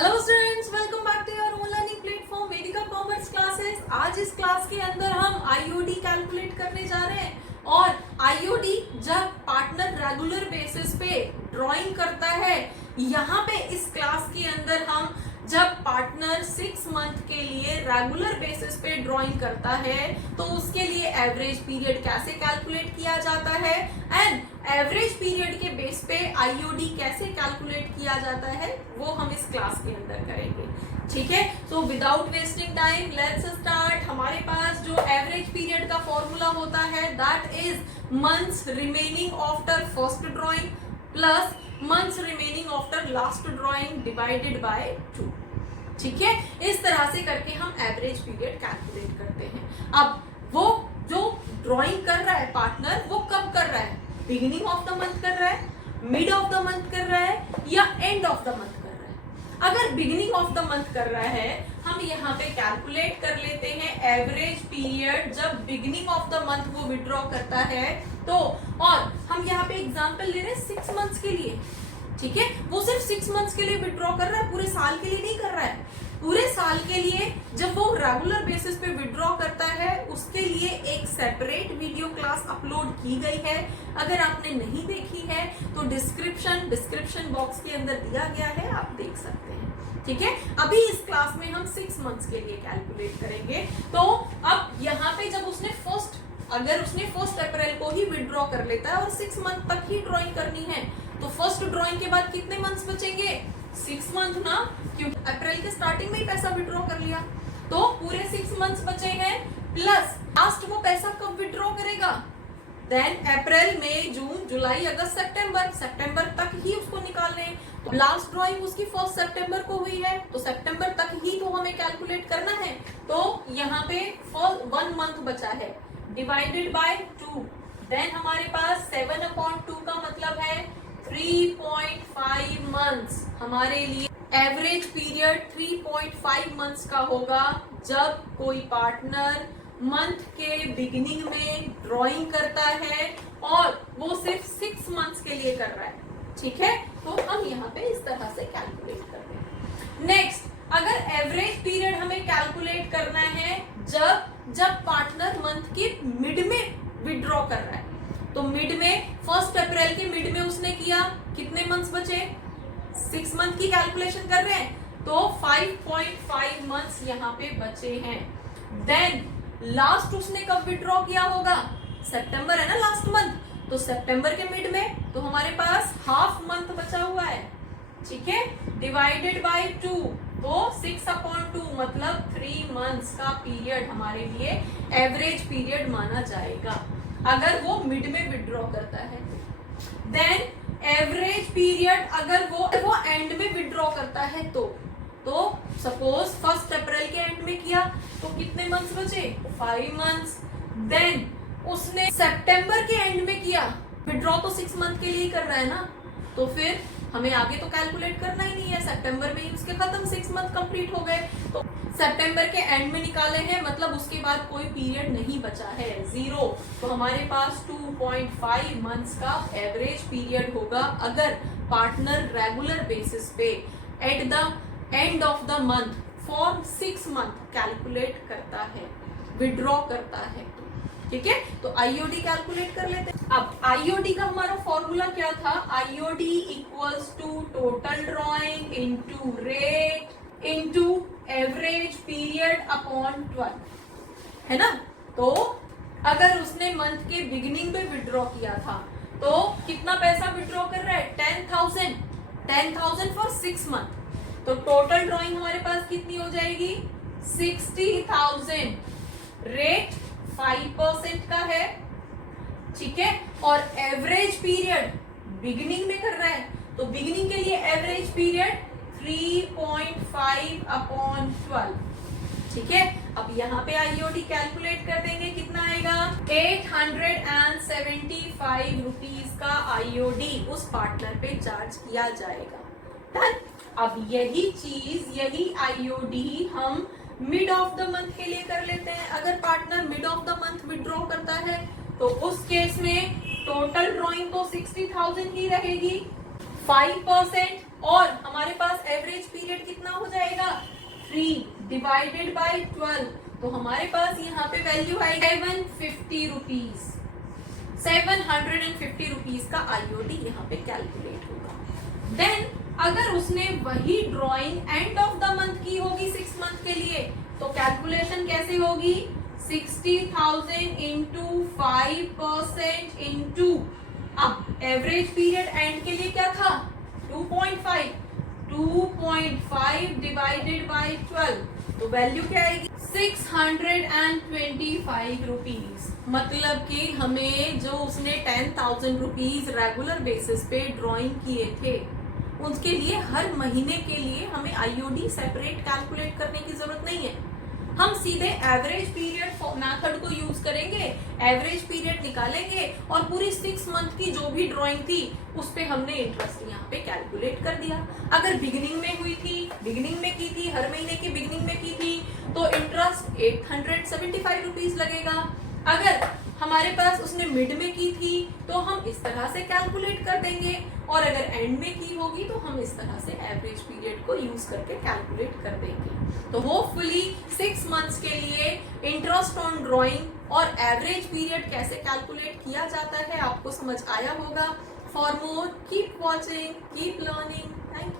Hello students, welcome back to your online platform Vedika commerce classes. आज इस class के अंदर हम आईओडी कैलकुलेट करने जा रहे हैं। और आईओडी जब पार्टनर रेगुलर बेसिस पे ड्राइंग करता है, यहाँ पे इस क्लास के अंदर हम जब पार्टनर 6 मंथ के लिए रेगुलर बेसिस पे ड्राइंग करता है तो उसके लिए एवरेज पीरियड कैसे कैलकुलेट किया जाता है एंड एवरेज पीरियड के बेस पे आईओडी कैसे कैलकुलेट किया जाता है वो हम इस क्लास के अंदर करेंगे। ठीक है, so without wasting time let's start. हमारे पास जो एवरेज पीरियड का फॉर्मूला होता है that is months remaining after first drawing plus months remaining after last drawing divided by 2। ठीक है, इस तरह से करके हम एवरेज पीरियड कैलकुलेट करते हैं। अब वो जो ड्राइंग कर रहा है पार्टनर, वो कब कर रहा है? बिगिनिंग ऑफ द मंथ कर रहा है, मिड ऑफ द मंथ कर रहा है या एंड ऑफ द मंथ कर रहा है? अगर बिगिनिंग ऑफ द मंथ कर रहा है, हम यहाँ पे कैलकुलेट कर लेते हैं एवरेज पीरियड जब बिगिनिंग ऑफ द मंथ वो विड्रॉ करता है तो। और हम यहाँ पे एग्जांपल ले रहे हैं 6 मंथ्स के लिए। ठीक है, वो सिर्फ 6 मंथ्स के लिए विड्रॉ कर रहा है, पूरे साल के लिए नहीं कर रहा है। पूरे साल के लिए जब वो रेगुलर बेसिस पे विड्रॉ करता है उसके लिए एक सेपरेट वीडियो क्लास अपलोड की गई है। अगर आपने नहीं देखी है तो डिस्क्रिप्शन बॉक्स के अंदर दिया गया है, आप देख सकते हैं। ठीक है, अभी इस क्लास में हम 6 मंथ्स के लिए कैलकुलेट करेंगे। तो अब यहाँ पे जब उसने अगर उसने 1 अप्रैल को ही विड्रॉ कर लेता है और 6 मंथ तक ही ड्रॉइंग करनी है तो फर्स्ट ड्रॉइंग के बाद कितने मंथ्स बचेंगे? 6 मंथ ना, क्योंकि अप्रैल के स्टार्टिंग में ही पैसा विड्रॉ कर लिया तो पूरे 6 मंथ्स बचे हैं। प्लस लास्ट वो पैसा कब विड्रॉ करेगा? देन अप्रैल मई जून जुलाई अगस्त सितंबर तक ही उसको निकालने हैं। तो लास्ट ड्रॉइंग उसकी 1 सितंबर को हुई है तो सितंबर तक ही तो हमें कैलकुलेट करना है। तो यहाँ पे 1 मंथ बचा है डिवाइडेड बाय 2। देन हमारे पास 7/2 का मतलब है 3.5 मंथ्स। हमारे लिए एवरेज पीरियड 3.5 मंथ्स का होगा जब कोई पार्टनर मंथ के बिगिनिंग में ड्राइंग करता है और वो सिर्फ 6 मंथ्स के लिए कर रहा है। ठीक है, तो हम यहाँ पे इस तरह से कैलकुलेट करते हैं। नेक्स्ट, अगर एवरेज पीरियड हमें कैलकुलेट करना है जब पार्टनर मंथ के मिड में विड्रॉ कर रहा है तो मिड में 1 अप्रैल के मिड में उसने किया, कितने मंथ्स बचे? 6 मंथ की कैलकुलेशन कर रहे हैं तो 5.5 मंथ्स यहाँ पे बचे हैं। देन लास्ट उसने कब विड्रॉ किया होगा? सितंबर है ना लास्ट मंथ, तो सितंबर के मिड में तो हमारे पास हाफ मंथ बचा हुआ है। ठीक है, डिवाइडेड बाय 2 तो 6/2 मतलब 3 मंथ्स का पीरियड हमारे लिए एवरेज पीरियड माना जाएगा अगर वो मिड में विड्रॉ करता है। देन एवरेज पीरियड अगर वो एंड में विड्रॉ करता है तो सपोज 1 अप्रैल के एंड में किया तो कितने मंथ्स बचे? 5 मंथ्स। देन उसने सितंबर के एंड में किया, विड्रॉ तो 6 मंथ के लिए ही कर रहा है ना, तो फिर हमें आगे तो कैलकुलेट करना ही नहीं है। सितंबर में ही उसके खत्म, 6 मंथ कंप्लीट हो गए तो सितंबर के एंड में निकाले हैं मतलब उसके बाद कोई पीरियड नहीं बचा है, 0। तो हमारे पास 2.5 मंथ्स का एवरेज पीरियड होगा अगर पार्टनर रेगुलर बेसिस पे at the end of the month for 6 month calculate करता है, विड्रॉ करता है। ठीक है, तो आईओडी कैलकुलेट कर लेते हैं। अब आईओडी का हमारा फॉर्मूला क्या था? IOD equals to total drawing into rate into average period upon 12, है ना। तो अगर उसने मंथ के बिगिनिंग में विड्रॉ किया था तो कितना पैसा विड्रॉ कर रहा है? 10,000 फॉर 6 मंथ। तो टोटल ड्राइंग हमारे पास कितनी हो जाएगी? 60,000। रेट 5% का है। ठीक है, और एवरेज पीरियड बिगिनिंग में कर रहा है तो बिगिनिंग के लिए एवरेज पीरियड 3.5/12। ठीक है, अब यहाँ पे आईओडी कैलकुलेट कर देंगे, कितना आएगा? 875 रुपीज का आईओडी उस पार्टनर पे चार्ज किया जाएगा। डन। अब यही आईओडी हम मिड ऑफ द मंथ के लिए कर लेते हैं। अगर partner mid of the month withdraw करता है तो उस केस में टोटल ड्रॉइंग तो 60,000 ही रहेगी। 5% और हमारे पास एवरेज पीरियड कितना हो जाएगा 3 डिवाइडेड बाई 12, तो हमारे पास यहाँ पे वैल्यू आएगा 750 रुपीज, 750 रुपीज का आईओडी यहाँ पे कैलकुलेट होगा। देन अगर उसने वही drawing end of the month की होगी 6 मंथ के लिए, तो कैलकुलेशन कैसे होगी 60,000 इंटू 5% इंटू, अब एवरेज पीरियड एंड के लिए क्या था 2.5 डिवाइडेड बाई 12, तो वैल्यू क्या आएगी 625 रुपीज। मतलब कि हमें जो उसने 10,000 रुपीज रेगुलर बेसिस पे ड्राइंग किए थे, उसके लिए हर महीने के लिए हमें आईओडी सेपरेट कैलकुलेट करने की जरूरत नहीं है। हम सीधे एवरेज पीरियड मेथड को यूज करेंगे, एवरेज पीरियड निकालेंगे और पूरी 6 मंथ की जो भी ड्राइंग थी उस पे हमने इंटरेस्ट यहाँ पे कैलकुलेट कर दिया। अगर बिगिनिंग में हुई थी, बिगिनिंग में की थी, हर महीने की बिगिनिंग में की थी, तो इंटरेस्ट 875 रुपीज लगेगा। अगर हमारे पास उसने मिड में की थी तो हम इस तरह से कैलकुलेट कर देंगे, और अगर एंड में की होगी तो हम इस तरह से एवरेज पीरियड को यूज करके कैलकुलेट कर देंगे। तो होपफुली 6 मंथ्स के लिए इंटरेस्ट ऑन ड्राइंग और एवरेज पीरियड कैसे कैलकुलेट किया जाता है आपको समझ आया होगा। For more keep watching, keep learning. Thank you.